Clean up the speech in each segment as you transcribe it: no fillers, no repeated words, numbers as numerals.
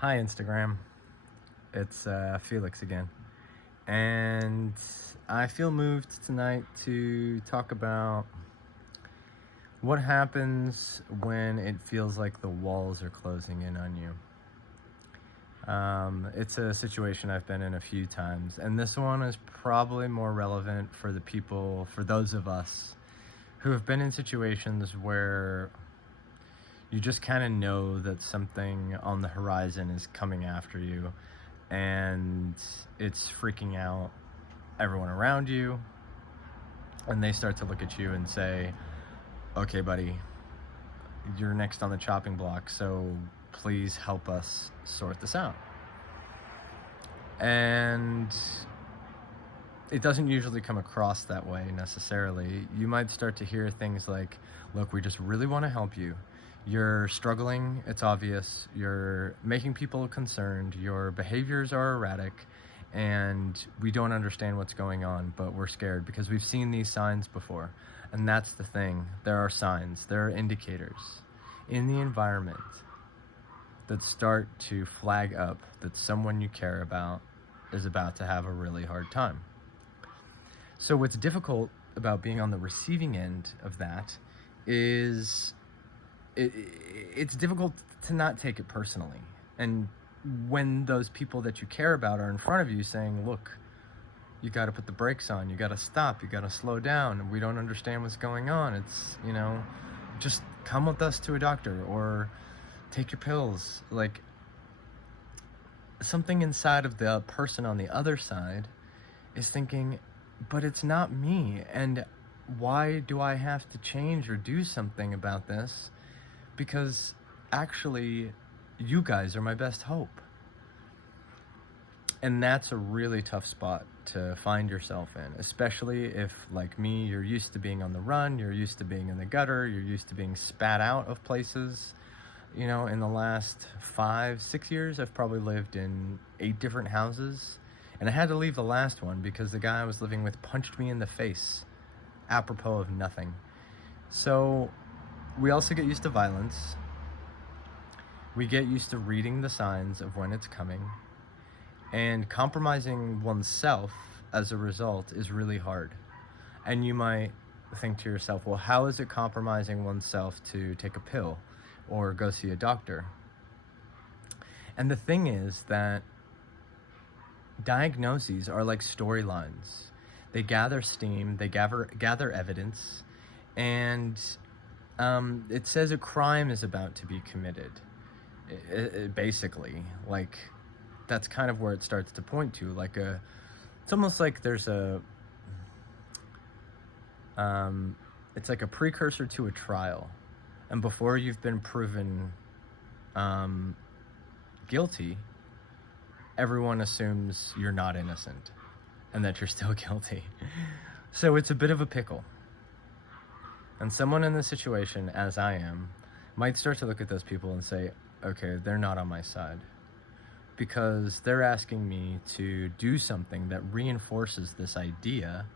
Hi, Instagram. It's Felix again. And I feel moved tonight to talk about what happens when it feels like the walls are closing in on you. It's a situation I've been in a few times, and this one is probably more relevant for for those of us who have been in situations where you just kind of know that something on the horizon is coming after you, and it's freaking out everyone around you, and they start to look at you and say, okay, buddy, you're next on the chopping block, so please help us sort this out. And it doesn't usually come across that way necessarily. You might start to hear things like, look, we just really want to help you. You're struggling, it's obvious. You're making people concerned. Your behaviors are erratic, and we don't understand what's going on, but we're scared because we've seen these signs before. And that's the thing. There are signs, there are indicators in the environment that start to flag up that someone you care about is about to have a really hard time. So what's difficult about being on the receiving end of that is it's difficult to not take it personally. And when those people that you care about are in front of you saying, look, you got to put the brakes on, you got to stop, you got to slow down, we don't understand what's going on, it's, just come with us to a doctor or take your pills. Like, something inside of the person on the other side is thinking, but it's not me, and why do I have to change or do something about this? Because actually, you guys are my best hope. And that's a really tough spot to find yourself in, especially if, like me, you're used to being on the run, you're used to being in the gutter, you're used to being spat out of places. In the last 5-6 years, I've probably lived in 8 different houses. And I had to leave the last one because the guy I was living with punched me in the face, apropos of nothing. So we also get used to violence. We get used to reading the signs of when it's coming. And compromising oneself as a result is really hard. And you might think to yourself, well, how is it compromising oneself to take a pill or go see a doctor? And the thing is that diagnoses are like storylines. They gather steam, they gather evidence, and it says a crime is about to be committed. Basically, like, that's kind of where it starts to point to. It's almost like there's it's like a precursor to a trial, and before you've been proven guilty, everyone assumes you're not innocent and that you're still guilty. So it's a bit of a pickle. And someone in this situation, as I am, might start to look at those people and say, okay, they're not on my side, because they're asking me to do something that reinforces this idea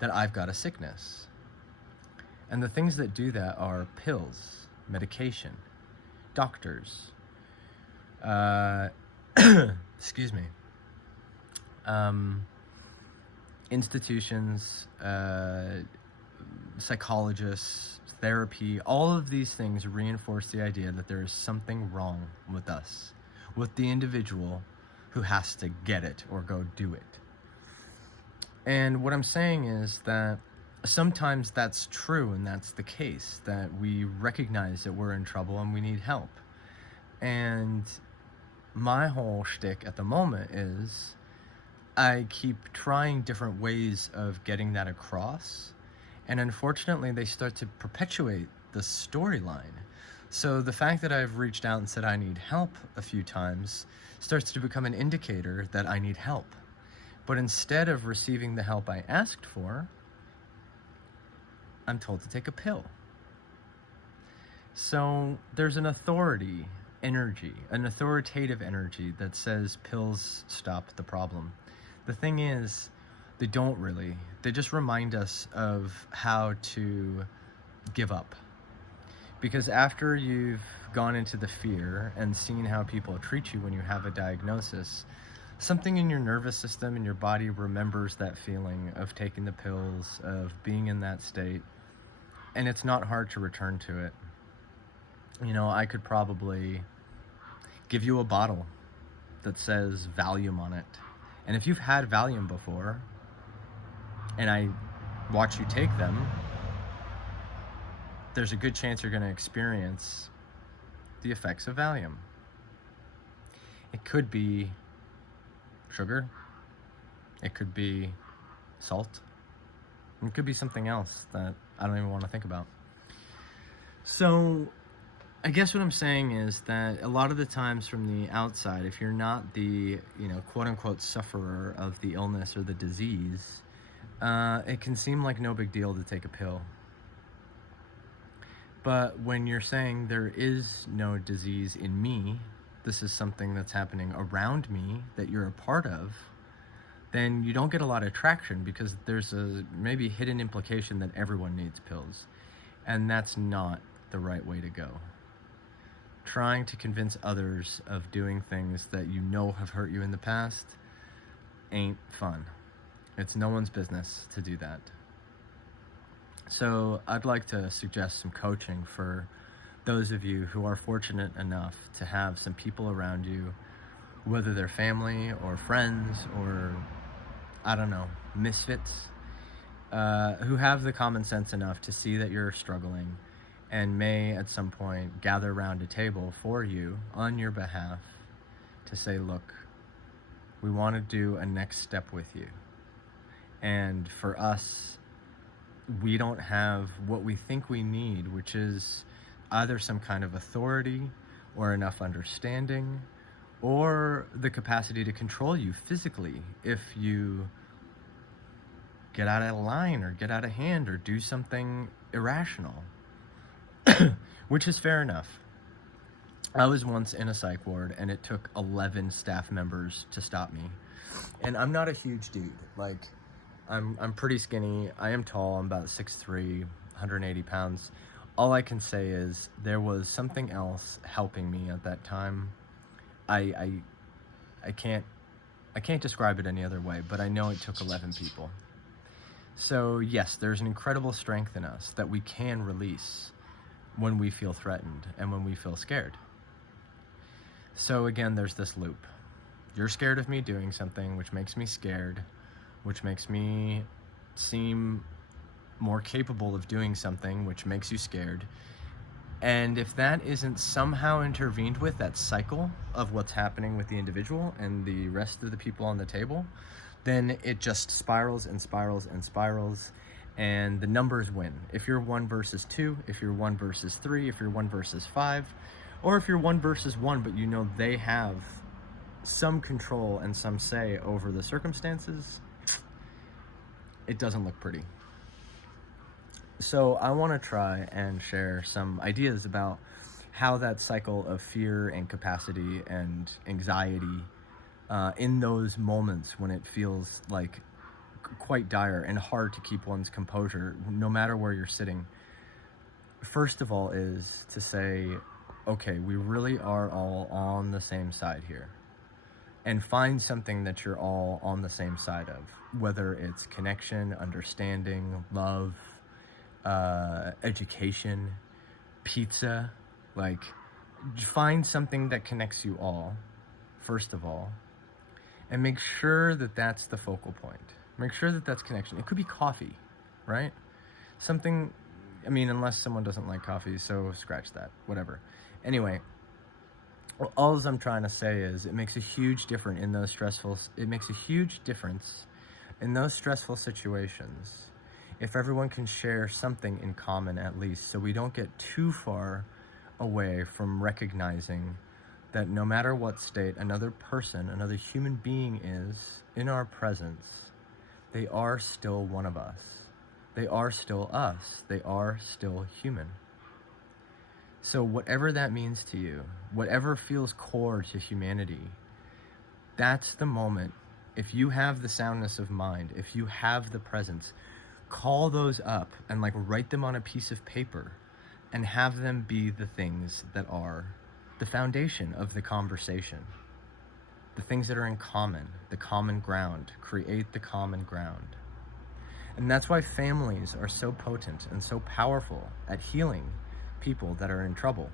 that I've got a sickness. And the things that do that are pills, medication, doctors, excuse me, institutions, psychologists, therapy. All of these things reinforce the idea that there is something wrong with us, with the individual who has to get it or go do it. And what I'm saying is that sometimes that's true, and that's the case, that we recognize that we're in trouble and we need help. And my whole shtick at the moment is I keep trying different ways of getting that across, and unfortunately they start to perpetuate the storyline. So the fact that I've reached out and said I need help a few times starts to become an indicator that I need help. But instead of receiving the help I asked for, I'm told to take a pill. So there's an authority energy, an authoritative energy that says pills stop the problem. The thing is, they don't really. They just remind us of how to give up. Because after you've gone into the fear and seen how people treat you when you have a diagnosis, something in your nervous system and your body remembers that feeling of taking the pills, of being in that state, and it's not hard to return to it. You know, I could probably give you a bottle that says Valium on it. And if you've had Valium before, and I watch you take them, there's a good chance you're going to experience the effects of Valium. It could be sugar, it could be salt, it could be something else that I don't even want to think about. So I guess what I'm saying is that a lot of the times from the outside, if you're not the, quote unquote sufferer of the illness or the disease, it can seem like no big deal to take a pill. But when you're saying there is no disease in me, this is something that's happening around me that you're a part of, then you don't get a lot of traction, because there's a maybe hidden implication that everyone needs pills. And that's not the right way to go. Trying to convince others of doing things that you know have hurt you in the past ain't fun. It's no one's business to do that. So I'd like to suggest some coaching for those of you who are fortunate enough to have some people around you, whether they're family or friends or, I don't know, misfits, who have the common sense enough to see that you're struggling and may at some point gather around a table for you on your behalf to say, look, we want to do a next step with you. And for us, we don't have what we think we need, which is either some kind of authority or enough understanding or the capacity to control you physically if you get out of line or get out of hand or do something irrational, which is fair enough. I was once in a psych ward and it took 11 staff members to stop me. And I'm not a huge dude. Like, I'm pretty skinny. I am tall. I'm about 6'3", 180 pounds. All I can say is there was something else helping me at that time. I can't describe it any other way, but I know it took 11 people. So yes, there's an incredible strength in us that we can release when we feel threatened and when we feel scared. So again, there's this loop. You're scared of me doing something, which makes me scared, which makes me seem more capable of doing something, which makes you scared. And if that isn't somehow intervened with, that cycle of what's happening with the individual and the rest of the people on the table, then it just spirals and spirals and spirals, and the numbers win. If you're 1 versus 2, if you're 1 versus 3, if you're 1 versus 5, or if you're 1 versus 1, but you know they have some control and some say over the circumstances, it doesn't look pretty. So I want to try and share some ideas about how that cycle of fear and capacity and anxiety in those moments when it feels like quite dire and hard to keep one's composure, no matter where you're sitting, first of all is to say, okay, we really are all on the same side here. And find something that you're all on the same side of, whether it's connection, understanding, love, education, pizza. Like, find something that connects you all, first of all, and make sure that that's the focal point. Make sure that that's connection. It could be coffee, right? Something, I mean, unless someone doesn't like coffee, so scratch that, whatever. Anyway, all I'm trying to say is it makes a huge difference in those stressful situations if everyone can share something in common at least, so we don't get too far away from recognizing that no matter what state another person, another human being is in our presence, they are still one of us. They are still us. They are still human. So whatever that means to you, whatever feels core to humanity, that's the moment. If you have the soundness of mind, if you have the presence, call those up and write them on a piece of paper and have them be the things that are the foundation of the conversation. The things that are in common, the common ground. Create the common ground. And that's why families are so potent and so powerful at healing people that are in trouble,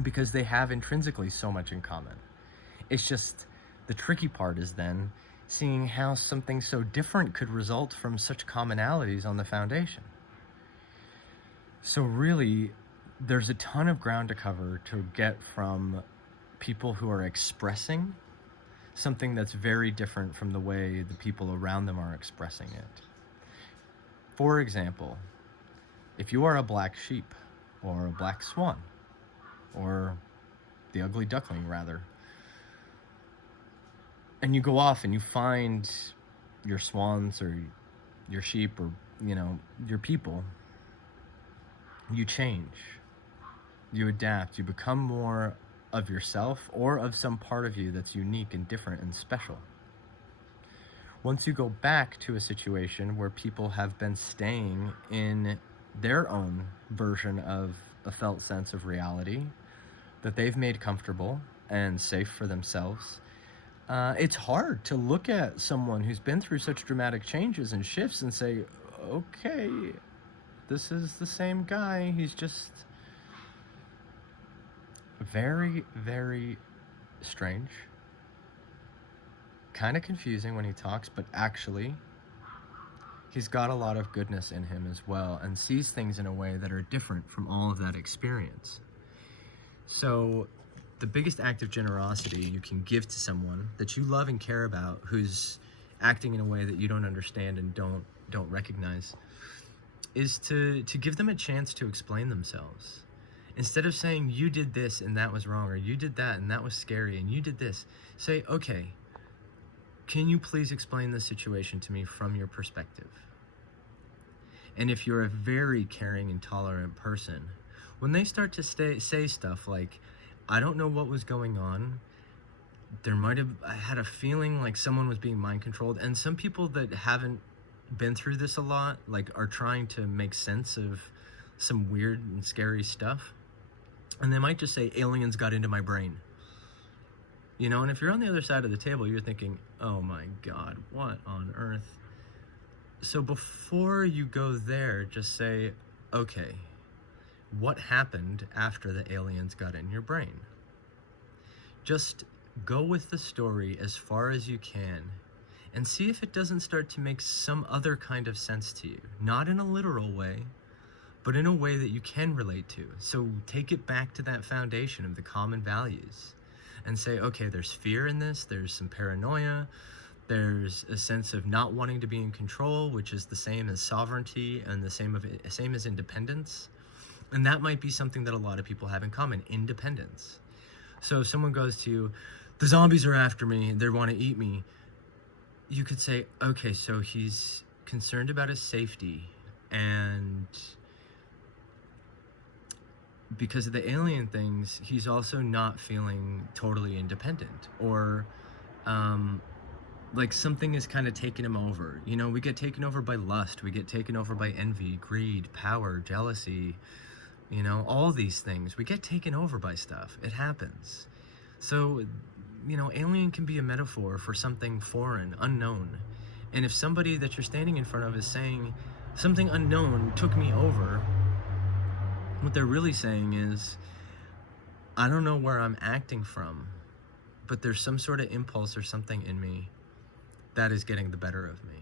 because they have intrinsically so much in common. It's just the tricky part is then seeing how something so different could result from such commonalities on the foundation. So really, there's a ton of ground to cover to get from people who are expressing something that's very different from the way the people around them are expressing it. For example, if you are a black sheep, or a black swan, or the ugly duckling, rather, and you go off and you find your swans or your sheep or, your people, you change, you adapt, you become more of yourself or of some part of you that's unique and different and special. Once you go back to a situation where people have been staying in their own version of a felt sense of reality that they've made comfortable and safe for themselves, it's hard to look at someone who's been through such dramatic changes and shifts and say, okay, this is the same guy. He's just very, very strange. Kind of confusing when he talks, but actually, he's got a lot of goodness in him as well and sees things in a way that are different from all of that experience. So the biggest act of generosity you can give to someone that you love and care about who's acting in a way that you don't understand and don't recognize is to give them a chance to explain themselves. Instead of saying, you did this and that was wrong, or you did that and that was scary, and you did this, say, okay, can you please explain this situation to me from your perspective? And if you're a very caring and tolerant person, when they start to say stuff like, I don't know what was going on, I had a feeling like someone was being mind controlled, and some people that haven't been through this a lot, like, are trying to make sense of some weird and scary stuff, and they might just say, aliens got into my brain. And if you're on the other side of the table, you're thinking, oh my God, what on earth? So before you go there, just say, okay, what happened after the aliens got in your brain? Just go with the story as far as you can and see if it doesn't start to make some other kind of sense to you. Not in a literal way, but in a way that you can relate to. So take it back to that foundation of the common values and say, okay, there's fear in this, there's some paranoia, there's a sense of not wanting to be in control, which is the same as sovereignty and the same as independence. And that might be something that a lot of people have in common, independence. So if someone goes to you, the zombies are after me, they want to eat me, you could say, okay, so he's concerned about his safety, and because of the alien things, he's also not feeling totally independent, or like something is kind of taking him over. We get taken over by lust, we get taken over by envy, greed, power, jealousy, all these things. We get taken over by stuff. It happens. So, alien can be a metaphor for something foreign, unknown. And if somebody that you're standing in front of is saying, something unknown took me over, what they're really saying is, I don't know where I'm acting from, but there's some sort of impulse or something in me that is getting the better of me.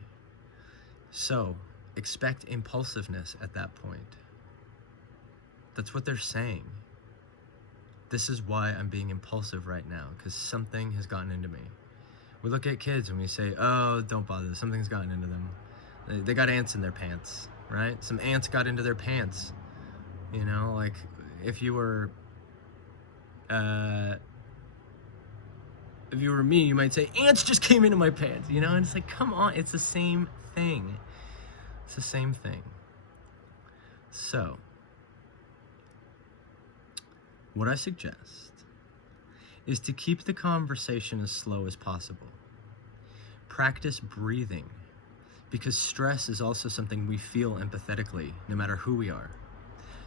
So, expect impulsiveness at that point. That's what they're saying. This is why I'm being impulsive right now, because something has gotten into me. We look at kids and we say, oh, don't bother, something's gotten into them. They got ants in their pants, right? Some ants got into their pants. Like if you were me, you might say, ants just came into my pants, and it's like, come on, it's the same thing. It's the same thing. So, what I suggest is to keep the conversation as slow as possible. Practice breathing, because stress is also something we feel empathetically, no matter who we are.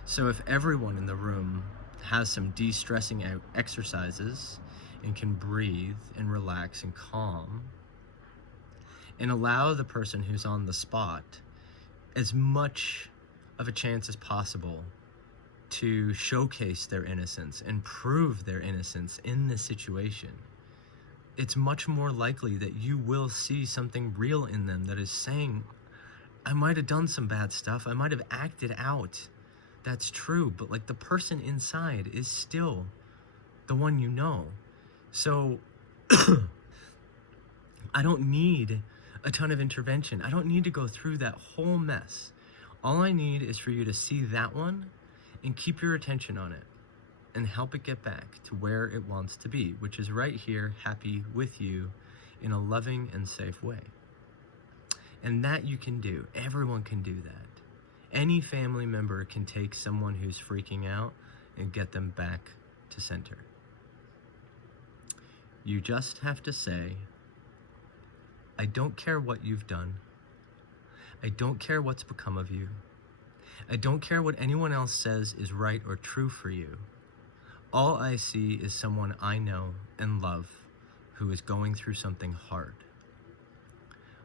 So if everyone in the room has some de-stressing exercises and can breathe and relax and calm, and allow the person who's on the spot as much of a chance as possible to showcase their innocence and prove their innocence in this situation, it's much more likely that you will see something real in them that is saying, I might have done some bad stuff, I might have acted out. That's true, but like the person inside is still the one you know. So I don't need a ton of intervention. I don't need to go through that whole mess. All I need is for you to see that one and keep your attention on it and help it get back to where it wants to be, which is right here, happy with you in a loving and safe way. And that you can do. Everyone can do that. Any family member can take someone who's freaking out and get them back to center. You just have to say, I don't care what you've done. I don't care what's become of you. I don't care what anyone else says is right or true for you. All I see is someone I know and love who is going through something hard.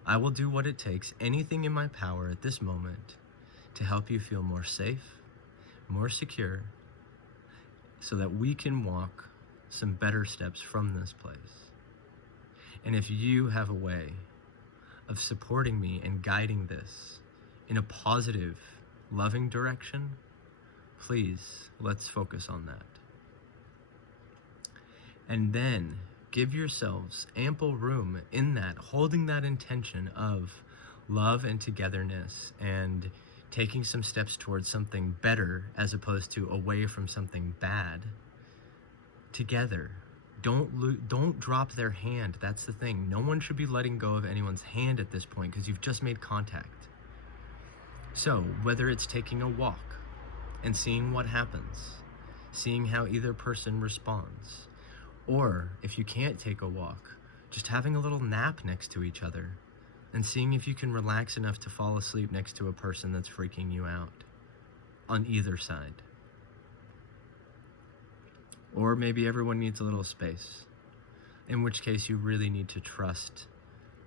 I will do what it takes, anything in my power at this moment, to help you feel more safe, more secure, so that we can walk some better steps from this place. And if you have a way of supporting me and guiding this in a positive, loving direction, please, let's focus on that. And then give yourselves ample room in that, holding that intention of love and togetherness and taking some steps towards something better as opposed to away from something bad together. Don't drop their hand. That's the thing. No one should be letting go of anyone's hand at this point because you've just made contact. So whether it's taking a walk and seeing what happens, seeing how either person responds, or if you can't take a walk, just having a little nap next to each other and seeing if you can relax enough to fall asleep next to a person that's freaking you out on either side. Or maybe everyone needs a little space, in which case you really need to trust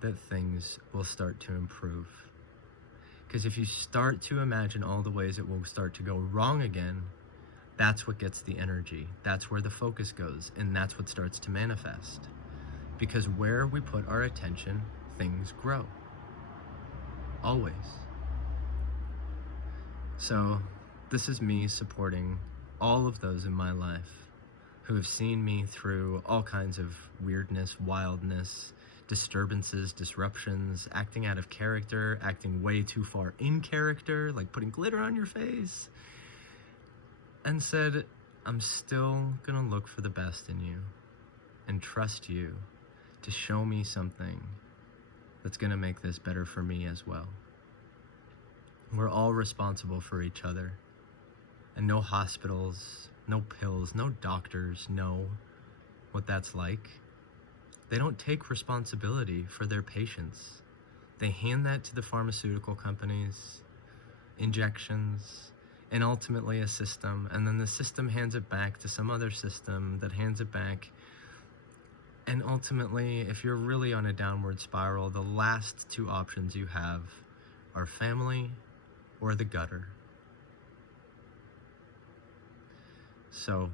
that things will start to improve. Because if you start to imagine all the ways it will start to go wrong again, that's what gets the energy. That's where the focus goes, and that's what starts to manifest. Because where we put our attention, things grow. Always. So this is me supporting all of those in my life who have seen me through all kinds of weirdness, wildness, disturbances, disruptions, acting out of character, acting way too far in character, like putting glitter on your face, and said, I'm still gonna look for the best in you and trust you to show me something that's gonna make this better for me as well. We're all responsible for each other, and no hospitals, no pills, no doctors know what that's like. They don't take responsibility for their patients. They hand that to the pharmaceutical companies, injections, and ultimately a system, and then the system hands it back to some other system that hands it back. And ultimately, if you're really on a downward spiral, the last two options you have are family or the gutter. So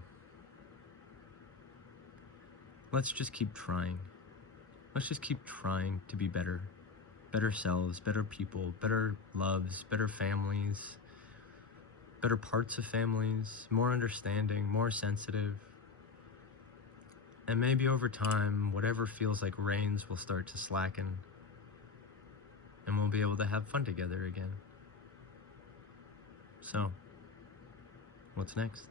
let's just keep trying. Let's just keep trying to be better. Better selves, better people, better loves, better families, better parts of families, more understanding, more sensitive. And maybe over time, whatever feels like reins will start to slacken and we'll be able to have fun together again. So, what's next?